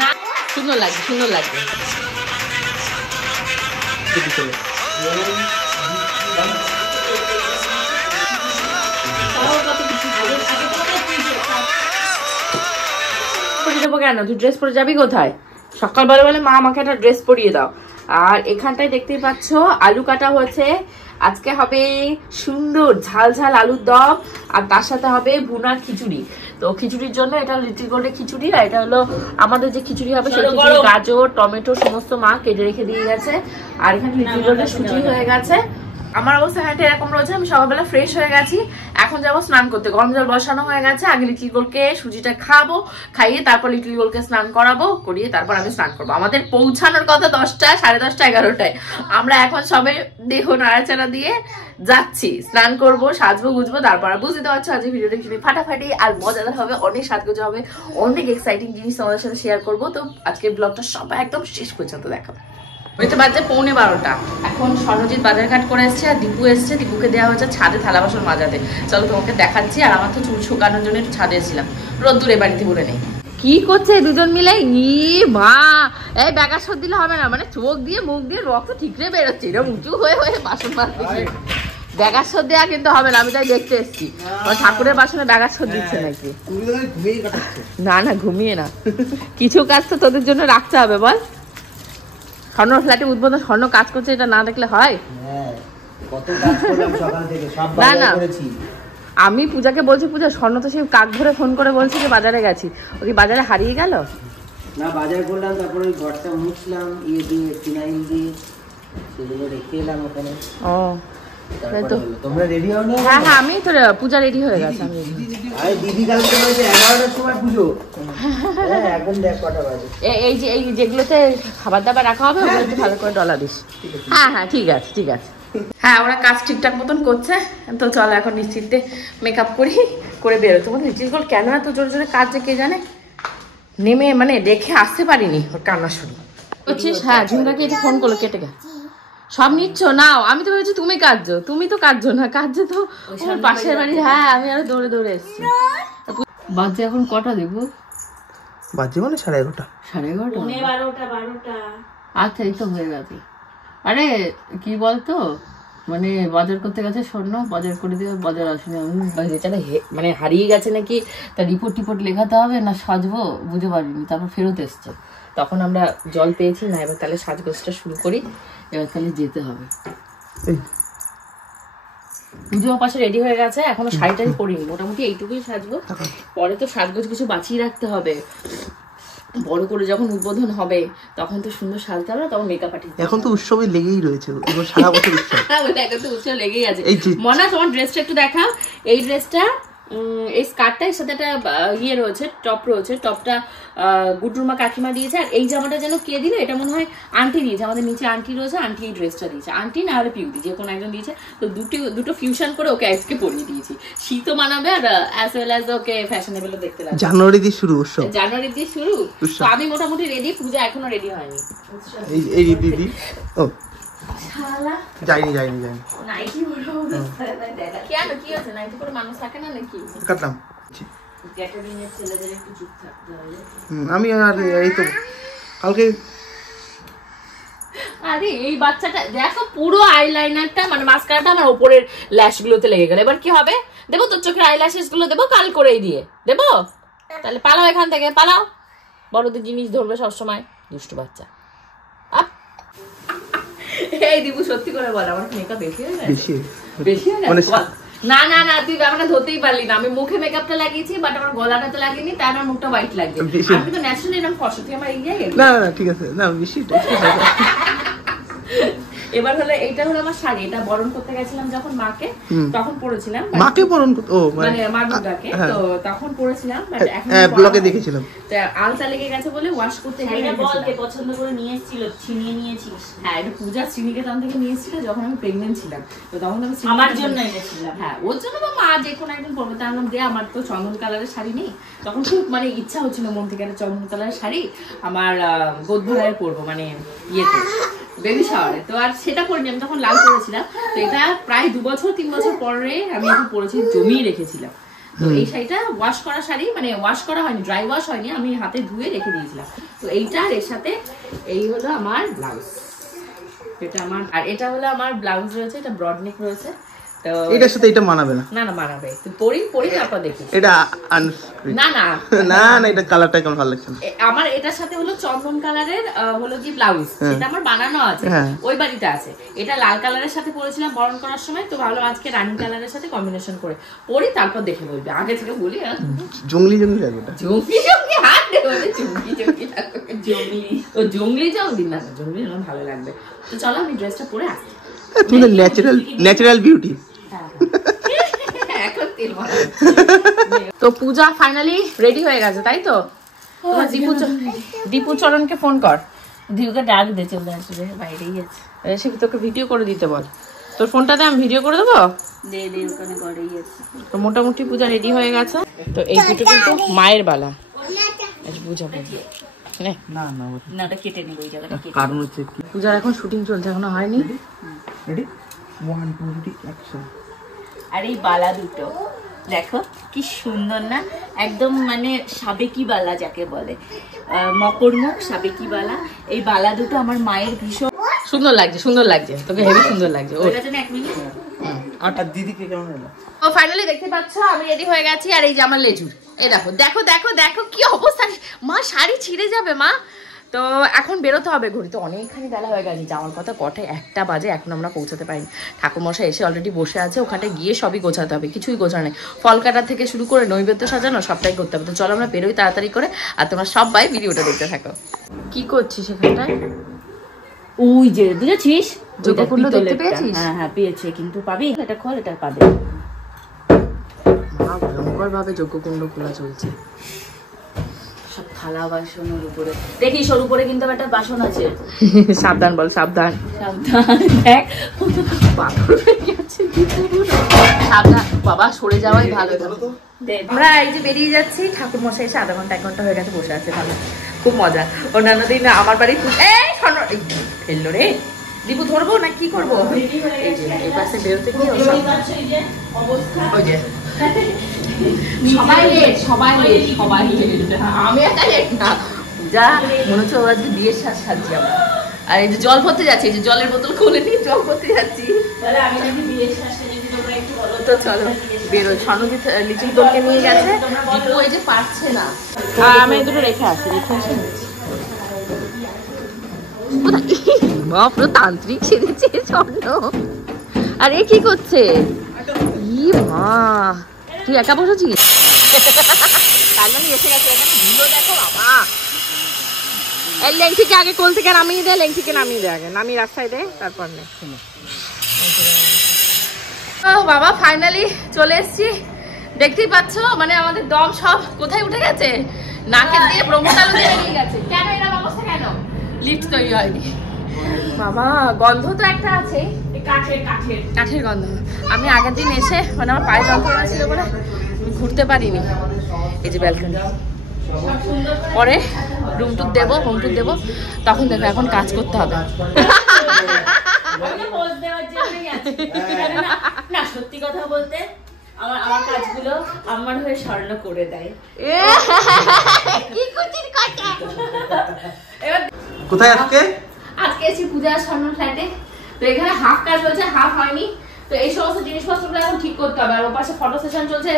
না সুন্দর লাগবে, সুন্দর লাগবে। কেন তুই ড্রেস পরে যাবি কোথায়? সকালবেলা বলে মা আমাকে একটা ড্রেস পরিয়ে দাও। আর এখানটায় দেখতেই পাচ্ছ আলু কাটা হয়েছে। আজকে হবে সুন্দর ঝাল ঝাল আলুর দম, আর তার সাথে হবে ভুনা খিচুড়ি। তো খিচুড়ির জন্য এটা লিটল গোল্ডের খিচুড়ি, আর এটা হলো আমাদের যে খিচুড়ি হবে সেই খিচুড়ি গাজর টমেটো সমস্ত মা কেটে রেখে দিয়ে গেছে। আর এখানে লিটল গোল্ডের সুজি হয়ে গেছে। আমার অবস্থা হাঁটে এরকম রয়েছে, আমি সকালবেলা ফ্রেশ হয়ে গেছি, এখন যাবো স্নান করতে। গরম জল বসানো হয়ে গেছে, আগে লিটল গোলকে সুজিটা খাবো, খাইয়ে তারপর লিটল গোলকে স্নান করাবো, করিয়ে তারপর আমি স্নান করবো। আমাদের পৌঁছানোর কথা 10টা, 10:30, 11টায়। আমরা এখন সবে দেহ নাড়াচাড়া দিয়ে যাচ্ছি, স্নান করবো, সাজবো গুজবো, তারপর বুঝতে পারছো আজকে ভিডিওটা কিন্তু ফাটাফাটি আর মজাদার হবে, অনেক সাজগোজা হবে, অনেক এক্সাইটিং জিনিস তোমাদের সাথে শেয়ার করবো। তো আজকের ব্লগটা সবাই একদম শেষ পর্যন্ত দেখাবো। হইতে বাজে 11:15। এখন স্বর্ণজিৎ বাজারঘাট করে এসছে, আর দীপু এসছে, দীপুকে দেওয়া হয়েছে ছাদে থালা বাসন মাজাতে। চলো তোমাকে দেখাচ্ছি। আর আমার তো চুল শুকানোর জন্য একটু ছাদে এসেছিলাম, রোদ্দুরে বাড়িতে বলে নেই। কি করছে দুজন মিলে? ই মা, এই ব্যাগাসর দিলে হবে না, মানে চোখ দিয়ে মুখ দিয়ে রক্ত ঠিকরে বেরোচ্ছে, এরকম উঁচু হয়ে হয়ে বাসন মাজতেছি। ব্যাগাসর দেওয়া কিন্তু হবে না, আমি তাই দেখতে এসছি ঠাকুরের বাসনে ব্যাগাসর দিচ্ছে নাকি। না না ঘুমিয়ে না, কিছু কাজ তো তোদের জন্য রাখতে হবে বল। স্বর্ণ ফ্ল্যাটে উদ্বোধন, স্বর্ণ কাজ করছে, এটা না দেখলে হয়? না না আমি পূজাকে বলছি, পূজা স্বর্ণ তো সেই কাক ধরে ফোন করে বলছি যে বাজারে গেছি, ও কি বাজারে হারিয়ে গেল? না বাজার করলাম, তারপরে ওই ঘরটা মুছলাম ইয়ে দিয়ে ফিনাইল দিয়ে, সেগুলো রেখে এলাম ওখানে। ও তোমরা রেডি হও না? হ্যাঁ হ্যাঁ আমি তো পূজা রেডি হয়ে গেছে। আমি আরে দিদি কালকে বলেছে 11টার সময় পুজো। হ্যাঁ এখন দেখ কটা বাজে। এই যে এই যেগুলোতে খাবার দাবার রাখা হবে ওগুলো একটু ভালো করে ডলা দিস। হ্যাঁ হ্যাঁ ঠিক আছে ঠিক আছে। হ্যাঁ ওরা কাজ ঠিকঠাক মতন করছে, তো চলো এখন নিশ্চিন্তে মেকআপ করি, করে বেরোতে। তোমাদের লিটিল গোল্ড কেন এত জোরে জোরে কাজ কে জানে, নেমে মানে দেখে আসতে পারিনি ওর কান্না শুনি করছিস। হ্যাঁ ঝুমকাকে এটা ফোন করলো, কেটে গেছে। সব নিচ্ছ নাও, আমি তো ভেবেছি তুমি কাঁদছো, তুমি তো কাঁদছো না, কাঁদছে তো পাশের বাড়ি। হ্যাঁ আমি আরো দৌড়ে দৌড়ে এসছি। বাজে এখন কটা দেখবো? বাজে মানে 11:30। 11:30। আচ্ছা এই তো হয়ে গেছে। আরে কি বলতো, মানে বাজার করতে গেছে স্বর্ণ, বাজার করে দিয়ে বাজার আসেনি। আমি বেচারা মানে হারিয়ে গেছে নাকি, তার রিপোর্ট টিপোর্ট লেখাতে হবে না সাজবো বুঝতে পারিনি, তারপর ফেরত এসছে। তখন আমরা জল পেয়েছি না, এবার তাহলে সাজগোজটা শুরু করি, এবার তাহলে যেতে হবে। পুজো পাশে রেডি হয়ে গেছে, এখনো শাড়ি টাড়ি পরিনি, মোটামুটি এইটুকুই সাজবো। পরে তো সাজগোজ কিছু বাঁচিয়ে রাখতে হবে, বড় করে যখন উদ্বোধন হবে তখন তো সুন্দর সাজতে হবে, তখন মেকআপ আর্টিস্ট। এখন তো উৎসবে লেগেই রয়েছে, এবার সারা বছর উৎসব। এখন তো উৎসব লেগেই আছে। মনে তোমার ড্রেসটা একটু দেখাও। এই ড্রেসটা, এই স্কার্টটা, এর সাথে একটা ইয়ে রয়েছে, টপ রয়েছে, টপটা গুড্রুমা কাকিমা দিয়েছে। আর এই জামাটা যেন কে দিল, এটা মনে হয় আন্টি দিয়েছে, আমাদের নিচে আন্টি রয়েছে, আন্টি এই ড্রেসটা দিয়েছে, আন্টি না হলে পিউদি যে কোনো একজন দিয়েছে। তো দুটো ফিউশন করে ওকে আজকে পরিয়ে দিয়েছি, শীতও মানাবে আর অ্যাজ ওয়েল অ্যাজ ওকে ফ্যাশনেবল দেখতে লাগবে। জানুয়ারি দিয়ে শুরু উৎসব, জানুয়ারি দিয়ে শুরু। তো আমি মোটামুটি রেডি, পূজা এখনো রেডি হয়নি। এই দিদি ও যাইনি নাইটি হলো কেন, কি আছে নাইটি করে মানুষ থাকে না নাকি? কাটলাম ক্যাটারিংয়ের ছেলেদের একটু চুপ থাকতে হবে। আমি আর এই তো কালকে। আরে এই বাচ্চাটা দেখো, পুরো আইলাইনারটা মানে মাস্কারাটা আমার উপরের ল্যাশ গুলোতে লেগে গেল। এবার কি হবে? দেবো তোর চোখের আইল্যাশেস গুলো, দেবো কাল করেই দিয়ে দেবো। তাহলে পালাও এখান থেকে, পালাও। বড়দের জিনিস ধরবে সবসময়, দুষ্টু বাচ্চা। এই দিবু সত্যি করে বল, আমার মেকআপ বেশি হয়ে গেছে? বেশি হয়ে গেছে? না না না তুই ব্যাপারটা ধরতেই পারলি না। আমি মুখে মেকআপটা লাগিয়েছি, বাট আমার গলাটা তো লাগিনি, তাই আমার মুখটা হোয়াইট লাগছে। আমি তো ন্যাচারালি এরকম ফর্সা, তুই আমার এগিয়ে গেলি। না না ঠিক আছে, না বেশি। এবার হলো এইটা হলো আমার শাড়ি, এটা বরণ করতে গেছিলাম যখন মাকে, তখন পরেছিলাম। মাকে বরণ করতে, ও মানে মা দুর্গাকে, তো তখন পরেছিলাম, বাট এখন ব্লগে দেখেছিলাম। তো আলতা লেগে গেছে বলে ওয়াশ করতে গিয়ে এটা বল কে পছন্দ করে নিয়ে এসেছিল, ছিনিয়ে নিয়েছিস? হ্যাঁ এটা পূজা শ্রীনিকেতন থেকে নিয়ে এসেছিল যখন আমি প্রেগন্যান্ট ছিলাম, তো তখন আমি আমার জন্য এনেছিলাম। হ্যাঁ ওর জন্য বা মা যে কোনো একজন পরবে, তার নাম দিয়ে। আমার তো চন্দন কালারের শাড়ি নেই, তখন খুব মানে ইচ্ছা হচ্ছিল মন থেকে একটা চন্দন কালারের শাড়ি আমার গোদভরায় পরবো, মানে ইয়েতে বেবি শাওয়ারে। তো আর সেটা পরিনি, আমি তখন লাল পরেছিলাম। তো এটা প্রায় 2 বছর 3 বছর পরে আমি এখন পরেছি, জমিয়ে রেখেছিলাম। তো এই শাড়িটা ওয়াশ করা শাড়ি, মানে ওয়াশ করা হয়নি, ড্রাই ওয়াশ হয়নি, আমি হাতে ধুয়ে রেখে দিয়েছিলাম। তো এইটা আর এর সাথে এই হলো আমার ব্লাউজ, এটা আমার, আর এটা হলো আমার ব্লাউজ রয়েছে, এটা ব্রড নেক রয়েছে। তো এটার সাথে এটা মানাবে না। না না মানাবে, তুই পরি তারপর দেখি। এটা না না না না, এটা কালারটা কেমন ভালো লাগছে। আমার এটার সাথে হলো চন্দন কালারের হলো কি ব্লাউজ, সেটা আমার বানানো আছে, ওই বাড়িতে আছে। এটা লাল কালারের সাথে পরেছিলাম বরণ করার সময়, তো ভাবলাম আজকে রানী কালারের সাথে কম্বিনেশন করে পরি, তারপর দেখে বলবি, আগে থেকে বলি। জঙ্গলি জঙ্গলি লাগবে, এটা জঙ্গলি জঙ্গলি হাত দেবে, জঙ্গলি জঙ্গলি জঙ্গলি, ও জঙ্গলি জঙ্গলি না, জঙ্গলি না ভালো লাগবে। তো চলো আমি ড্রেসটা পরে আসছি। তুমি ন্যাচারাল বিউটি। তো পূজা ফাইনালি রেডি হয়ে গেছে, তাই তো? দীপু চরণকে ফোন কর, দীপুকে ডাক দে, চলে আসবে, বাইরেই আছে, এসে তোকে ভিডিও করে দিতে বল। তোর ফোনটাতে আমি ভিডিও করে দেবো, ওখানে করেই আছে। তো মোটামুটি পূজা রেডি হয়ে গেছে। তো এই দুটো কিন্তু মায়ের বালা, বুঝাবো না না না, ওটা কেটে নেব, ওই জায়গাটা কেটে। কারণ হচ্ছে পূজার এখন শুটিং চলছে, এখনো হয়নি। Ready 1 2 3 action. আর এই বালা দুটো দেখো কি সুন্দর না, একদম মানে সাবেকি বালা যাকে বলে, মকরমুখ সাবেকি বালা। এই বালা দুটো আমার মায়ের ভীষণ সুন্দর লাগছে, সুন্দর লাগছে, তোকে হেভি সুন্দর লাগছে। ওটা জন্য 1 মিনিট। আর দিদিকে কেমন হলো? ও ফাইনালি দেখতে পাচ্ছ আমি রেডি হয়ে গেছি, আর এই যে আমার লেজুর, এই দেখো দেখো দেখো দেখো কি অবস্থা। মা শাড়ি ছিঁড়ে যাবে মা। তো এখন বেরোতে হবে, ঘড়িতে অনেকখানি বেলা হয়ে গেছে, যাওয়ার কথা কটায় 1টা বাজে, এখন আমরা পৌঁছাতে পারিনি। ঠাকুরমশাই এসে অলরেডি বসে আছে, ওখানটায় গিয়ে সবই গোছাতে হবে, কিছুই গোছানো নেই। ফল কাটা থেকে শুরু করে নৈবেদ্য সাজানো সবটাই করতে হবে। তো চলো আমরা বেরোই তাড়াতাড়ি করে, আর তোমরা সবাই ভিডিওটা দেখতে থাকো। কি করছিস সেখানটায়? ওই যে বুঝেছিস, যোগকুণ্ড দেখতে পেয়েছিস? হ্যাঁ হ্যাঁ পেয়েছে, কিন্তু পাবি, এটা খোল, এটা পাবে। মা ভয়ঙ্কর ভাবে যোগকুণ্ড খোলা চলছে, সব থালা বাসনের উপরে দেখিস, ওর উপরে কিন্তু একটা বাসন আছে। সাবধান বল, সাবধান সাবধান, দেখ পাথর বেরিয়ে আছে, সাবধান বাবা, সরে যাওয়াই ভালো। আমরা এই যে বেরিয়ে যাচ্ছি, ঠাকুর মশাই এসে আধা ঘন্টা 1 ঘন্টা হয়ে গেছে বসে আছে, ভালো, খুব মজা। অন্যান্য দিন আমার বাড়ি ফেললো রে, দীপু ধরবো না কি করবো? এই পাশে বেরোতে গিয়ে ওই যে সবাই লেট, সবাই লেট, সবাই লেট, আমি একটা লেট না, যা মনে হচ্ছে আজকে বিয়ের সাজ সাজছি আমরা। আর এই যে জল ভরতে যাচ্ছি, এই যে জলের বোতল খুলে নিয়ে জল ভরতে যাচ্ছি। তো চলো বেরোই। স্বর্ণজিৎ লিচুর দোলকে নিয়ে গেছে, দীপু ওই যে পারছে না, আমি দুটো রেখে আসি, রেখে আসি। পুরো তান্ত্রিক সেরেছে স্বর্ণ। আর এ কি করছে? ই মা, তুই একা বসেছিস? এসে গেছে, দেখো বাবা। এই লেংটিকে আগে কোল থেকে নামিয়ে দে, লেংটিকে নামিয়ে দে, আগে নামিয়ে রাস্তায় দে, তারপর নে। বাবা ফাইনালি চলে এসছি, দেখতেই পাচ্ছ, মানে আমাদের দম সব কোথায় উঠে গেছে, নাকের দিয়ে ব্রহ্মতালু দিয়ে বেরিয়ে গেছে। কেন এরকম অবস্থা কেন? লিফট তৈরি হয়নি বাবা, গন্ধ তো একটা আছে, কাঠের গন্ধ। আমি আগের দিন এসে, মানে আমার পায়ে যন্ত্রণা ছিল বলে ঘুরতে পারিনি। এই যে ব্যালকনি, পরে রুম টুর দেবো, হোম টুর দেবো, তখন দেখো, এখন কাজ করতে হবে। না সত্যি কথা বলতে, আমার কাজগুলো আমার হয়ে স্বর্ণ করে দেয়। কোথায় আজকে? আজকে এসেছি পূজা স্বর্ণ ফ্ল্যাটে। তো এখানে হাফ কাজ হয়েছে, হাফ হয়নি। তো এই সমস্ত জিনিসপত্রগুলো এখন ঠিক করতে হবে। আর ওর পাশে ফটো সেশন চলছে,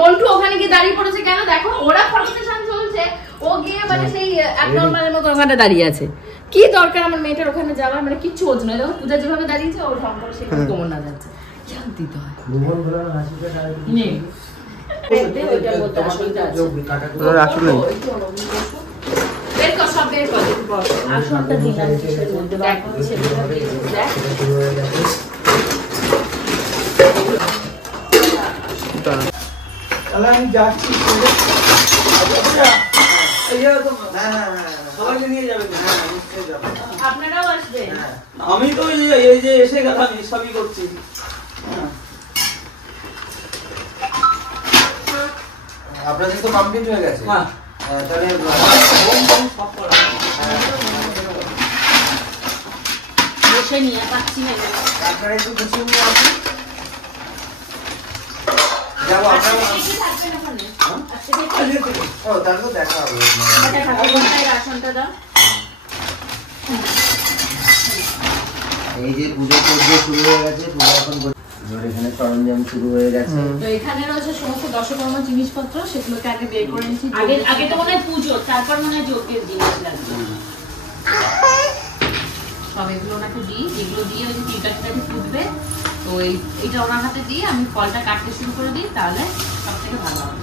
মন্টু ওখানে গিয়ে দাঁড়িয়ে পড়েছে কেন দেখো, ওরা ফটো সেশন চলছে, ও গিয়ে মানে সেই অ্যাবনর্মালের মতো ওখানে দাঁড়িয়ে আছে। কি দরকার আমার মেয়েটার ওখানে যাওয়ার, মানে কিচ্ছু হচ্ছে না। দেখো পূজা যেভাবে দাঁড়িয়েছে, ওর সম্পর্ক সেখানে কোমর না যাচ্ছে, খেয়াল দিতে হয়। সব বের কর, আসনটা দিলাম কিসের মধ্যে, দেখ দেখ তাহলে আমি যাচ্ছি। আপনারাও আসবেন? আমি তো এই যে এসে গেলাম, সবই করছি। আপনাদের তো কমপ্লিট হয়ে গেছে? হ্যাঁ, তাহলে বসে নিয়ে পাচ্ছি না, আপনারা একটু গুছিয়ে নিয়ে আসুন। যাবো আচ্ছা, আমরা দেখি থাকবেন ওখানে। আচ্ছা, দেখি। ও তারপর দেখা হবে আমাদের ঠাকুরমশাই রাশনটা দাও। এই যে পুজো শুরু হয়ে গেছে পুজো এখন এখানে সরঞ্জাম শুরু হয়ে গেছে তো এখানে রয়েছে সমস্ত দশকর্মা জিনিসপত্র, সেগুলোকে আগে বের করে নিচ্ছি। আগে তো মনে হয় পুজো, তারপর মনে হয় যজ্ঞের জিনিস লাগবে। সব এগুলো ওনাকে দিই, যেগুলো দিয়ে ওই যে তিলটাটি ফুটবে, তো এইটা ওনার হাতে দিয়ে আমি ফলটা কাটতে শুরু করে দিই, তাহলে সব থেকে ভালো হবে।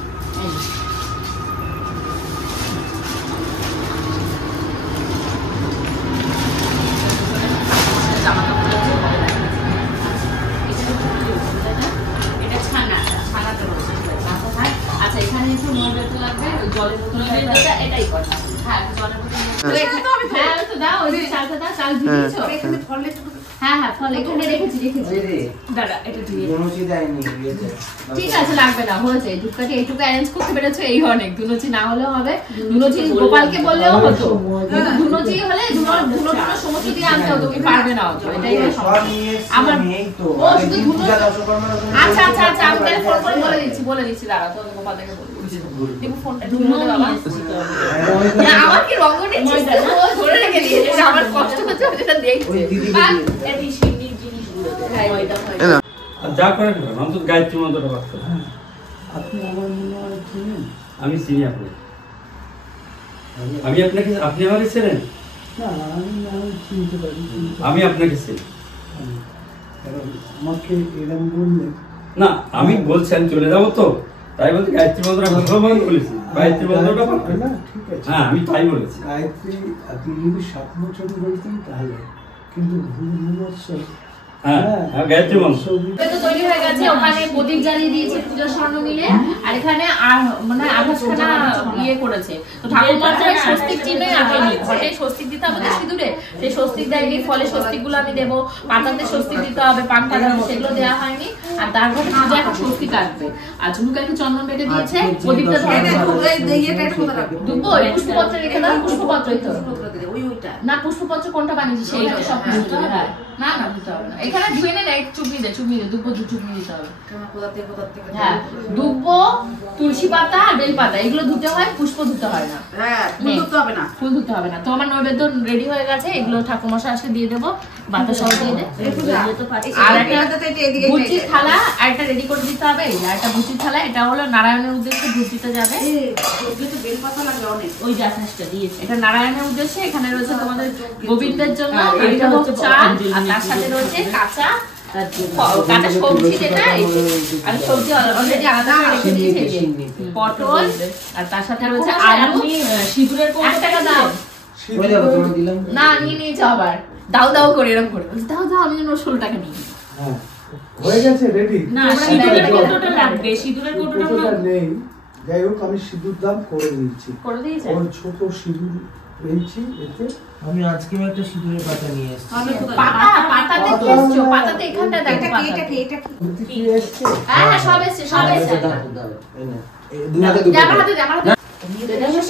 জামা কাপড় আছে, ভালো লাগছে। এটা ছানা, ছানাতে রয়েছে। আচ্ছা, এখানে একটু নৈবেদ্য লাগবে, ওই জলের বোতল এটাই কথা। হ্যাঁ, জলের বোতল। হ্যাঁ, তো দাও, ওই যে চালটা দাও, চাল দিয়েছো। হ্যাঁ হ্যাঁ, ফল এখানে রেখেছি। দাঁড়া, এটা দিয়ে ঠিক আছে, লাগবে না, হয়েছে। ধূপকাঠি এইটুকু অ্যারেঞ্জ করতে পেরেছো, এই অনেক। দুনচি না হলেও হবে, দুনচি গোপালকে বললেও হতো, দুনচি হলে ধুনো সমস্ত দিয়ে আনতে হতো, কি পারবে না হতো। এটাই আমার ও শুধু ধুনো। আচ্ছা আচ্ছা আচ্ছা, আমি তাহলে ফোন করে বলে দিচ্ছি দাঁড়া, তো গোপাল থেকে বলে দিচ্ছি। দেখো ফোনটা ধুনো বাবা, আমার কি রঙ উঠেছে, ও ধরে রেখে দিয়েছে, আমার কষ্ট হচ্ছে যেটা দেখছে। এই শিবলির জিনিসগুলো ময়দা ময়দা আর যা করেন অন্তত গায়ত্রী মন্ত্রটা পারতো। আপনি আমার মনে হয় চিনেন? আমি চিনি আপনি, আমি আপনাকে, আপনি আমাকে চেনেন? না, আমি চিনতে পারি। আমি আপনাকে চিনি আমাকে এরকম বললেন না, আমি বলছি আমি চলে যাবো তো, তাই বলতে গায়ত্রী মন্ত্রটা ভালোভাবে বলেছি, গায়ত্রী মন্ত্রটা পারতো না, ঠিক আছে। হ্যাঁ, আমি তাই বলেছি। গায়ত্রী আপনি যদি 7 বছর বলতেন তাহলে, কিন্তু হ্যাঁ হ্যাঁ, গায়ত্রী মন্ত্র তো তৈরি হয়ে গেছে। ওখানে প্রদীপ জ্বালিয়ে দিয়েছে পূজার স্বর্ণ মিলে, আর এখানে মানে আঠাশখানা ইয়ে করেছে। তো ঠাকুরমার স্বস্তিক চিহ্নই আঁকেনি, ঘটে স্বস্তিক দিতে হবে তো সিঁদুরে, সেই স্বস্তিক দেয়নি। ফলে স্বস্তিক গুলো আমি দেবো, পাতাতে স্বস্তিক দিতে হবে, পান পাতা সেগুলো দেওয়া হয়নি। আর তার ঘরে পূজা এখন স্বস্তিক আসবে। আর ঝুনুকে একটু চন্দন বেটে দিয়েছে, প্রদীপটা দুব্বো পুষ্পপত্র রেখে দাও। পুষ্পপত্রই তো না, পুষ্পপত্র কোনটা বানিয়েছি সেই সব কিছু। হ্যাঁ, না না দিতে হবে না, এখানে ধুয়ে নে, চুপড়ি দে, দুব্বো চুপড়ি দিতে হবে। হ্যাঁ, দুব্বো, তুলসী পাতা আর বেল পাতা এগুলো ধুতে হয়, পুষ্প ধুতে হয় না। ফুল ধুতে হবে না। তো আমার নৈবেদ্য রেডি হয়ে গেছে, এগুলো ঠাকুরমশাই আসলে দিয়ে দেবো, বাতা সহ দিয়ে দে। আর একটা ভুচির থালা আর একটা রেডি করে দিতে হবে। এই আর একটা ভুচির থালা, এটা হলো নারায়ণের উদ্দেশ্যে ভোগ দিতে যাবে। ওই যে আঠাশটা দিয়েছে, এটা নারায়ণের উদ্দেশ্যে। এখানে রয়েছে তোমাদের গোবিন্দের জন্য চাল, আর তার সাথে রয়েছে কাঁচা সবজি, যেটা আমি সবজি অলরেডি আলাদা রেখে দিয়েছি, পটল, আর তার সাথে রয়েছে আলু। সিঁদুরের 1 টাকা দাও না, নিয়ে নিয়েছো আবার, দাও দাও করে এরকম করে দাও দাও, আমি 16 টাকা নিই। হ্যাঁ, হয়ে গেছে, রেডি। না, সিঁদুরের কৌটোটা লাগবে, সিঁদুরের কৌটোটা নেই। যাই হোক, আমি সিঁদুর দাম করে দিয়েছি। করে দিয়েছে, ওই ছোট সিঁদুর পেয়েছি এতে। আমি আজকে একটা সিঁদুরের পাতা নিয়ে এসেছি। পাতাতে কি এসছো? পাতাতে এখানটা দেখো, কি এসছে? হ্যাঁ সব এসছে, সব এসছে।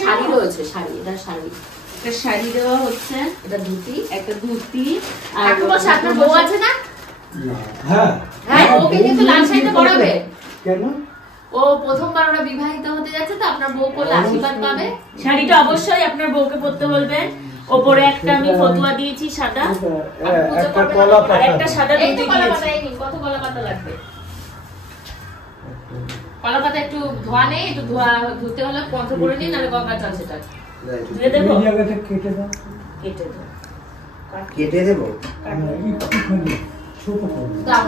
শাড়ি রয়েছে, শাড়ি, এটা শাড়ি, একটা শাড়ি দেওয়া হচ্ছে, এটা ধুতি, একটা ধুতি। আর আপনার বউ আছে না? হ্যাঁ হ্যাঁ, ওকে কিন্তু লাল শাড়িতে পরাবে। কেন? ও প্রথমবার ওরা বিবাহিত হতে যাচ্ছে, তো আপনার বউ করলে আশীর্বাদ পাবে। শাড়িটা অবশ্যই আপনার বউকে পরতে বলবেন। ওপরে একটা আমি ফতুয়া দিয়েছি সাদা, একটা কলা আর পাতা। একটা সাদা এই তো ধুতি কলা দিয়েছি। পাতা, এই নিন, কত কলা পাতা লাগবে? কলা পাতা একটু ধোয়া নেই, একটু ধুতে হলে পঞ্চ করে নিন, নাহলে গঙ্গা জল সেটা দিয়ে দেবো, এই জায়গাটা কেটে দাও। কেটে দেবো। কেটে দেবো একটুখানি ছোট করে। দাও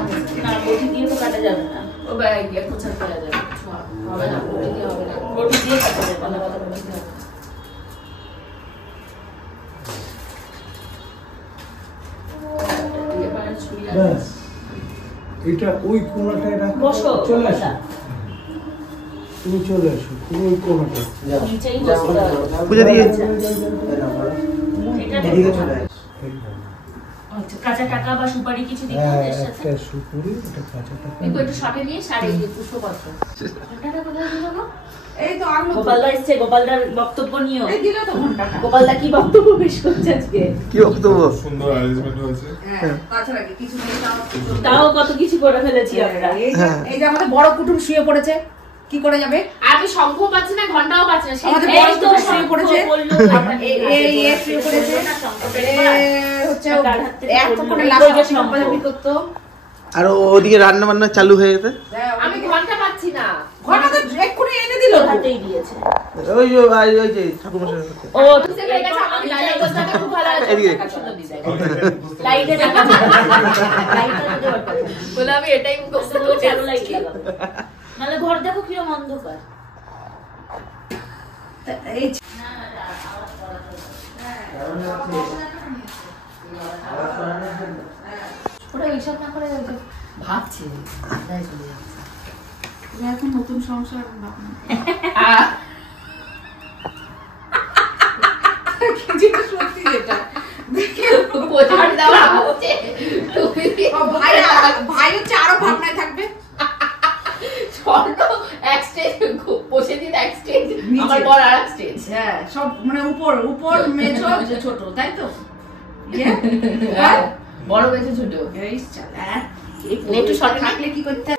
না, বটি দিয়ে তো কাটা যাবে না, ও ভাই গিয়ে কোচা করা যাবে, হবে না, বটি দিয়ে হবে না, বটি দিয়ে কাটা যাবে কলা না। পাতা বটি দিয়ে হবে না। এবার ছুরি লাগবে। ব্যাস, এটা ওই কোণাটায় রাখো। বসো, চলে আসো, তুমি চলে আসো, তুমি ওই কোণাটায়। নিচেই বসতে হবে। পূজা দিয়ে এটা এদিকে চলে আস। আচ্ছা, কাঁচা টাকা বা সুপারি কিছু দিতে হ্যাঁ, এর সাথে? একটা সুপুরি, একটা কাঁচা টাকা। একটু শর্টে নিয়ে সারে দিয়ে পুষ্পপত্র। ঘন্টাটা কোথায় দিল গো? এই তো আনলো তো। গোপালদা এসছে, গোপালদার বক্তব্য নিও। এই দিল তো ঘন্টাটা। গোপালদা কি বক্তব্য পেশ করছে আজকে? কি বক্তব্য? সুন্দর অ্যারেঞ্জমেন্ট হয়েছে। হ্যাঁ, তাছাড়া কি কিছু নেই, তাও কত কিছু করে ফেলেছি আমরা। এই যে আমাদের বড় কুটুম শুয়ে পড়েছে, কি করে যাবে? আমি শঙ্খ পাচ্ছি না, ঘন্টাও পাচ্ছি না। আমাদের সেই- বড় এই তো কুটুম শুয়ে শঙ্খ পড়েছে। বললো, এই শুয়ে পড়েছে। হচ্ছে এতক্ষণে এই লাফালাফি যে শঙ্খ। লাফালাফি করতো। আর ওদিকে রান্না বান্না চালু হয়ে গেছে। আমি ঘন্টা পাচ্ছি না। ঘন্টা তো এক্ষুনি এনে দিল তো। হাতেই দিয়েছে। ওই যে ঠাকুরমশাই হচ্ছে। ও বুঝতে পেরে গেছে, আমার লাইনে বসতে হবে, খুব ভালো আছে। এদিকে। টাকা সুন্দর design। লাইটে দেখা যায়। লাইটটা যদি ওর কাছে। বলে আমি এটাই মুখস্থ তো করে চালু লাইট লাগাবো। নাহলে ঘর দেখো কিরকম অন্ধকার। এই ওরা এইসব না করে ভাবছে কোথায় চলে যাচ্ছে। এখন নতুন সংসার ভাবনা। যেটা সত্যি যেটা। বোঝার দেওয়া হচ্ছে। ভাই হচ্ছে আরো ভাবনায় থাকবে। স্বর্ণ এক স্টেজ, বসে দিন এক স্টেজ, নিচে। আমার বড় আর এক স্টেজ। হ্যাঁ, সব মানে উপর মেজো ছোট, তাই তো? বড় বেশি ছোট। এই চালা, একটু শর্টে থাকলে কি করতে?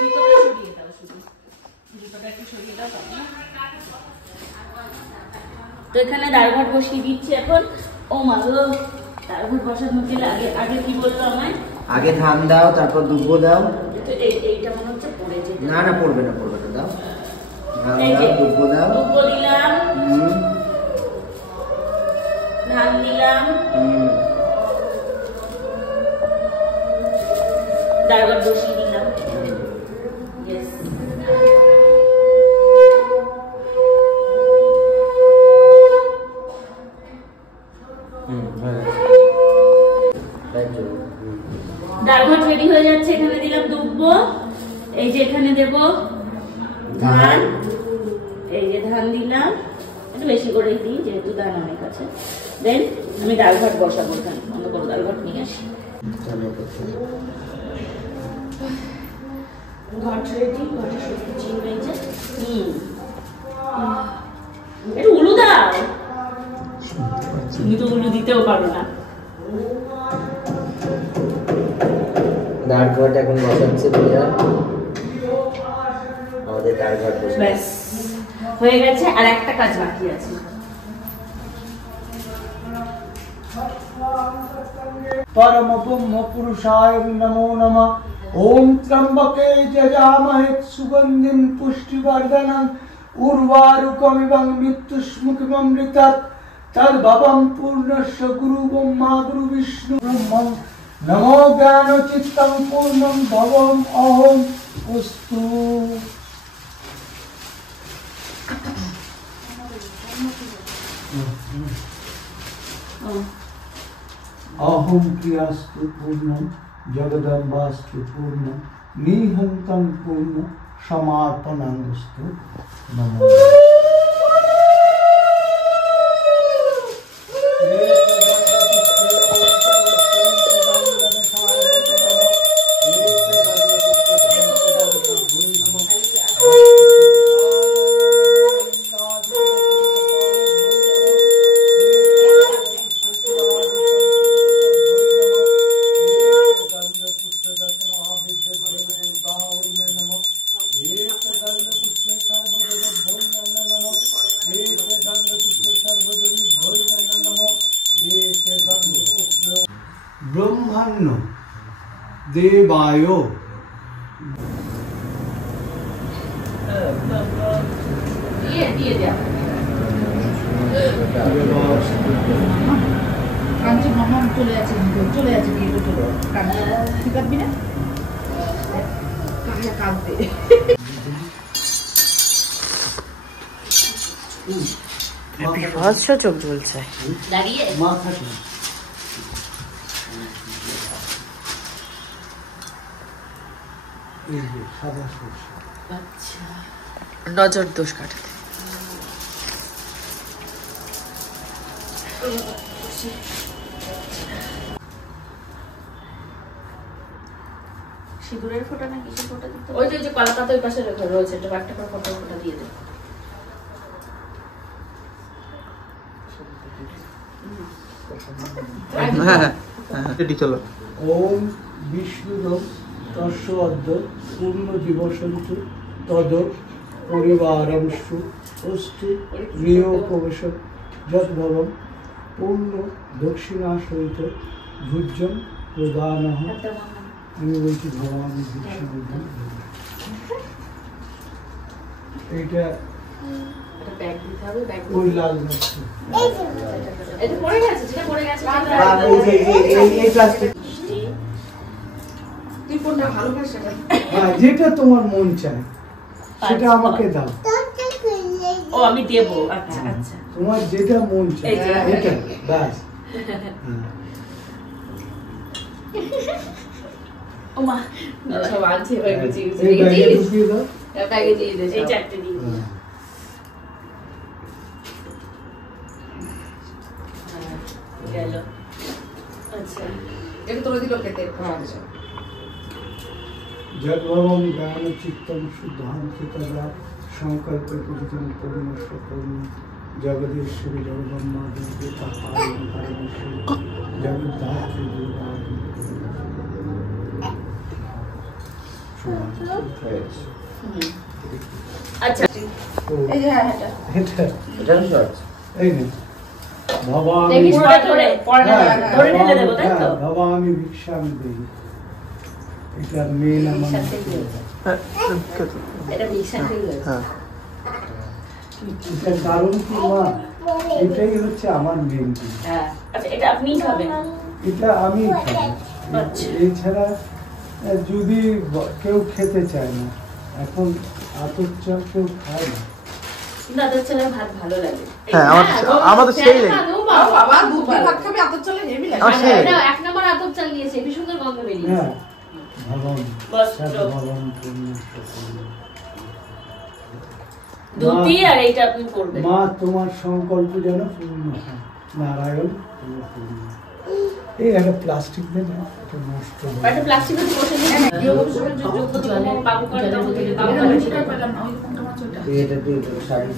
জুতোটা সরিয়ে দাও শুধু। জুতোটা একটু সরিয়ে দাও তবে। তো এখানে দাঁড়ঘাট বসিয়ে দিচ্ছি এখন। ও মা গো, দাঁড়ঘাট বসানোর দিলে আগে কি বললো আমায়? আগে ধান দাও, তারপর দুব্ব দাও। তো এইটা মনে হচ্ছে পড়ে যেতে। না না, পড়বে না, পড়বে না, দাও। ধান এই যে দাও, দুব্ব দাও। দুব্বো দিলাম, হুম, ধান দিলাম, হুম। দাঁড়ঘাট বসিয়ে দিলাম। Yes. তাই তো। দাঁড়ঘাট রেডি হয়ে যাচ্ছে। এখানে দিলাম দুব্বো, এই যে এখানে দেব ধান, এই যে ধান দিলাম, একটু বেশি করেই দিই যেহেতু ধান অনেক আছে। দেন আমি দাঁড়ঘাট বসাবো। এখানে অন্য কোনো দাঁড়ঘাট নিয়ে আসি। ঘট রেডি, ঘটে সবজি হয়েছে। একটু উলু দাও, তুমি তো উলু দিতেও পারো না। দাঁড় ঘাট এখন বসাচ্ছে পূজা। আমাদের দাঁড় ঘাট বসে ব্যাস হয়ে গেছে, আর একটা কাজ বাকি আছে। परम ब्रह्म पुरुषाय नमो नमः। ओम त्र्यंबके यजामहे सुगंधिं पुष्टिवर्धनम् उर्वारुकमिवं मृत्युस्मुखमृतात् तद्भवं पूर्णस्य गुरु ब्रह्मा गुरु विष्णु ब्रह्मं नमो ज्ञानचित्तं पूर्णं भवम् अहम् अस्तु। अहं क्रियास्तु पूर्णं जगदम्बास्तु पूर्णं निहन्तं पूर्ण समार्पणास्तु नमो। ब्रह्मण्य देवाय দিয়ে দেয়া। কাঞ্চন মামা চলে যাচ্ছে দিয়ে তো চলে ঠিক কাটবি না? কাঁদবে। বিভৎস চোখ জ্বলছে। দাঁড়িয়ে माथा सादा সরষে নজর দোষ কাটাতে। সিঁদুরের ফোঁটা না কিসের ফোঁটা দিতে? ওই যে কলা পাতা ওই পাশে রেখে রয়েছে, একটা করে ফোঁটা দিয়ে দে। হ্যাঁ রেডি চলো। ওম বিষ্ণুদম তস্য অদ্য পূর্ণ জীবসন্তু তদ পরিবারংশু অষ্টি প্রিয় প্রবেশ যদ্ভবম পূর্ণ দক্ষিণা সহিত ভুজ্যম প্রদান। আমি বলছি ভগবান বিষ্ণু। এইটা ব্যাগ দিতে হবে, ব্যাগ ওই লাল গাছটা। এটা পড়ে গেছে, যেটা পড়ে গেছে এই প্লাস্টিক। তুই কোনটা ভালোবাসিস? হ্যাঁ, যেটা তোমার মন চায় সেটা আমাকে দাও। ও আমি দেবো। আচ্ছা আচ্ছা। তোমার যেটা মন চায় এই যে, এটা ব্যাস। ও মা সব আনছে এবার গুছিয়ে এই ব্যাগে গুছিয়ে ঢুকিয়ে দাও। ব্যাগে দিয়ে দে। এই চারটে দিই। হ্যাঁ। গেল। আচ্ছা এটা তোরা দিল খেতে। হ্যাঁ যদ্ভবম জ্ঞান চিত্তম শুদ্ধান্তি তদা সংকল্প পরিতম করুণ সকর্ম জগদীশ্বরী জগদম্মা দুর্গে তাপায়ন পরমেশ্বরী জগদ্ধাত্রী দুর্গা। আচ্ছা এই যে হ্যাঁ এটা এটা শর্টস এই নে ভবামি দেখিস পরে ধরে পরে হ্যাঁ, ধরে ঢেলে দেবো, তাই তো? হ্যাঁ, ভবামি ভিক্ষামি দেই। এটা মেন আমার এটা ভিক্ষা খেয়ে গেছে। হ্যাঁ এটার কারণ কি মা, এটাই হচ্ছে আমার মেন। হ্যাঁ আচ্ছা এটা আপনিই খাবেন। এটা আমি খাই। আচ্ছা। এছাড়া যদি কেউ খেতে চায় না, এখন আতপ চাল কেউ খায় না। দাদার ছেলে ভাত ভালো লাগে। হ্যাঁ আমাদের সেই লাগে। বাবা দুধ ভাত খাবে এত চলে হেভি লাগে। আমার সেই না, এক নম্বর আতপ চাল নিয়েছে, হেবি সুন্দর গন্ধ বেরিয়েছে। হ্যাঁ ভবন বাস, ভবন পূর্ণ সকল। দুধই আর এইটা আপনি করবেন। মা তোমার সংকল্প যেন পূর্ণ হয়। নারায়ণ তুমি পূর্ণ। এই একটা প্লাস্টিক দেন, এটা নষ্ট হয়ে একটা প্লাস্টিকের বসে দিন। বাবু করে দাও, বাবু করে। এটা দিয়ে শাড়ি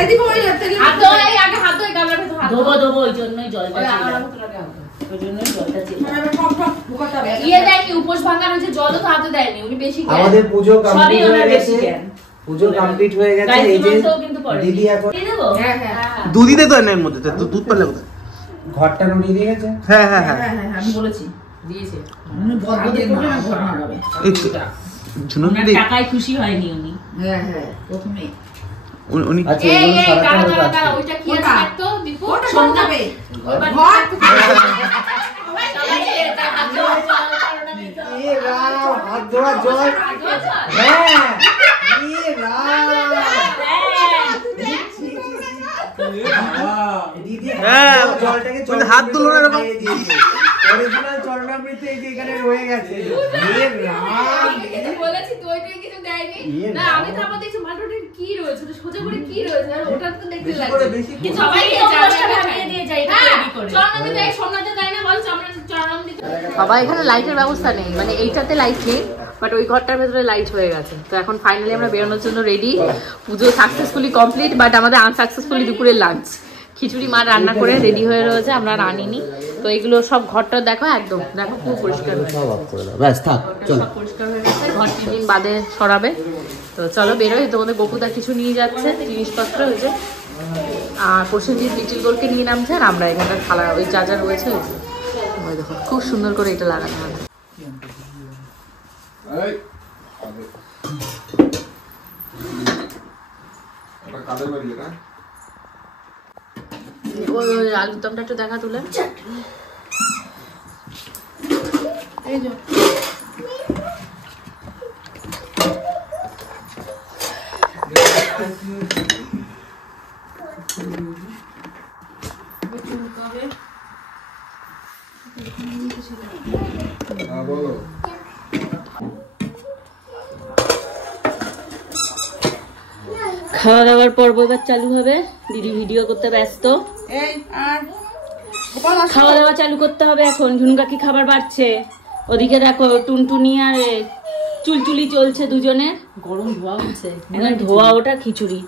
এই দিকে ওই তেল হাত ধো, এই আগে হাত ধো, এই গামলার ভেতর হাত ধোবো দেবো, ওই জন্যই জলটা ওই ছিল। আমার মতো লাগে আমাকে। ওই জন্যই জলটা ছিল। মানে সব সব ঢোকাতে হবে। ইয়ে দেয়নি, উপোস ভাঙার হয়েছে, জলও তো হাতে দেয়নি, উনি বেশি জ্ঞান। আমাদের পুজো সবই কমপ্লিট ওনার হয়ে বেশি গেছে। জ্ঞান। পুজো কমপ্লিট হয়ে গেছে। গায়ত্রী এই যে মন্ত্রও কিন্তু পড়েনি। দিদি এখন দিয়ে দেবো? হ্যাঁ হ্যাঁ দুধই তো এর মধ্যে দুধ পারলে কোথায়? ঘরটা নড়িয়ে দিয়ে গেছে। হ্যাঁ হ্যাঁ হ্যাঁ হ্যাঁ হ্যাঁ আমি বলেছি দিয়েছে। উনি বদলে করে না ঘর মারাবে। এই তো ঝুনুন ওনার দিদি টাকায় খুশি হয়নি উনি। হ্যাঁ হ্যাঁ প্রথমে উনি আচ্ছা এই এগুলো এই সরাতে দাঁড়া হবে দাঁড়া আজকে। দাঁড়া, ওইটা কি আছে কোনটা? দেখতো দীপু? ওটা সন্ধ্যা যাবে ওই বাড়ি- ঘর সবাই এটা হাত ধোয়া জল করোনা দিতে হবে। এ রাম, হাত ধোয়া জল। হাত ধোয়া জল? হ্যাঁ এ রাম। দিদি হ্যাঁ, জলটাকে বলছে হাত তুলো না এরকম। অরিজিনাল চরণামৃত এই যে এখানে রয়ে গেছে। এ রাম। বলেছি তো ওইটাই কিছু দেয়নি। ইয়ে না বাবা। আমি তারপর দেখছি মালটাতে কি রয়েছে, ওটা সোজা করে কি রয়েছে, আর ওটা তো দেখতে বেশি লাগছে। করে, বেশি করে। কিন্তু সবাই এই উপোসটা ভাঙিয়ে দিয়ে যায়, এটা তৈরি করে। চরণামৃত এই সোমনাথে দেয় না, বল চরণামৃত। বাবা এখানে লাইটের ব্যবস্থা নেই, মানে এইটাতে লাইট নেই, বাট ওই ঘরটার ভেতরে লাইট হয়ে গেছে। তো এখন ফাইনালি আমরা বেরোনোর জন্য ready. Puja successfully complete, but আমাদের আনসাকসেসফুলি দুপুরের লাঞ্চ। খিচুড়ি মা রান্না করে রেডি হয়ে রয়েছে, আমরা রানিনি। তো এগুলো সব ঘরটা দেখো, একদম দেখো পুরো পরিষ্কার হয়ে গেছে। সব অফ করে দাও। ব্যাস থাক চল। সব পরিষ্কার হয়ে গেছে, ঘর 3 দিন বাদে সরাবে। তো চলো বেরোই, তোমাদের গোপুদা কিছু নিয়ে যাচ্ছে জিনিসপত্র হয়েছে, আর প্রসেনজিৎ লিটিল গোলকে নিয়ে নামছে, আর আমরা এখানটা থালা ওই যা যা রয়েছে ওই দেখো খুব সুন্দর করে এটা লাগানো হবে। ওই ওই আলুর দমটা একটু দেখা তুলে। এই যে খাওয়া দাওয়ার পর্ব এবার চালু হবে। দিদি ভিডিও করতে ব্যস্ত। এই আর খাওয়া দাওয়া চালু করতে হবে এখন। ঝুনুকা কি খাবার বাড়ছে, ওদিকে দেখো টুনটুনি আর চুলচুলি চলছে দুজনের। গরম ধোয়া হচ্ছে। একদম ধোয়া ওটা খিচুড়ি,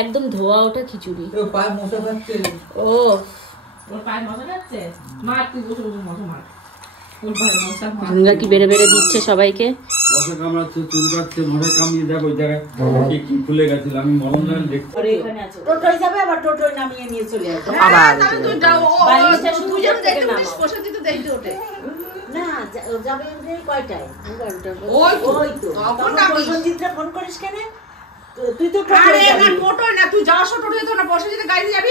একদম ধোয়া ওটা খিচুড়ি। পায়ে মশা খাচ্ছে। ও ওর পায়ে মশা যাচ্ছে। মার তুই বসে বসে মশা মার। ওর পায়ে মশা মার। ঝুনুকা কি বেড়ে বেড়ে দিচ্ছে সবাইকে। মশা কামড়াচ্ছে, চুল কাটছে, মশা কামড়িয়ে দেখো ওই জায়গায় কি ফুলে গেছিল। আমি মলম লাগান দেখছি। এখানে আছে টোটোয় যাবে আবার টোটোয় নামিয়ে নিয়ে চলে আসবে। আবার তুই যাও বালিশটা শুধু তুই যেন উপর থেকে দেখতে নামাও। পারিস বসে দিতে দেখতে ওঠে। না যাবে কয়টায়? ওই তো তখন নামিস। সঞ্জিতরা ফোন করিস কেন? তুই তো আরে না টোটোয় না, তুই যাওয়ার সময় টোটোয় তো না, বসে যেতে গাড়ি যাবি।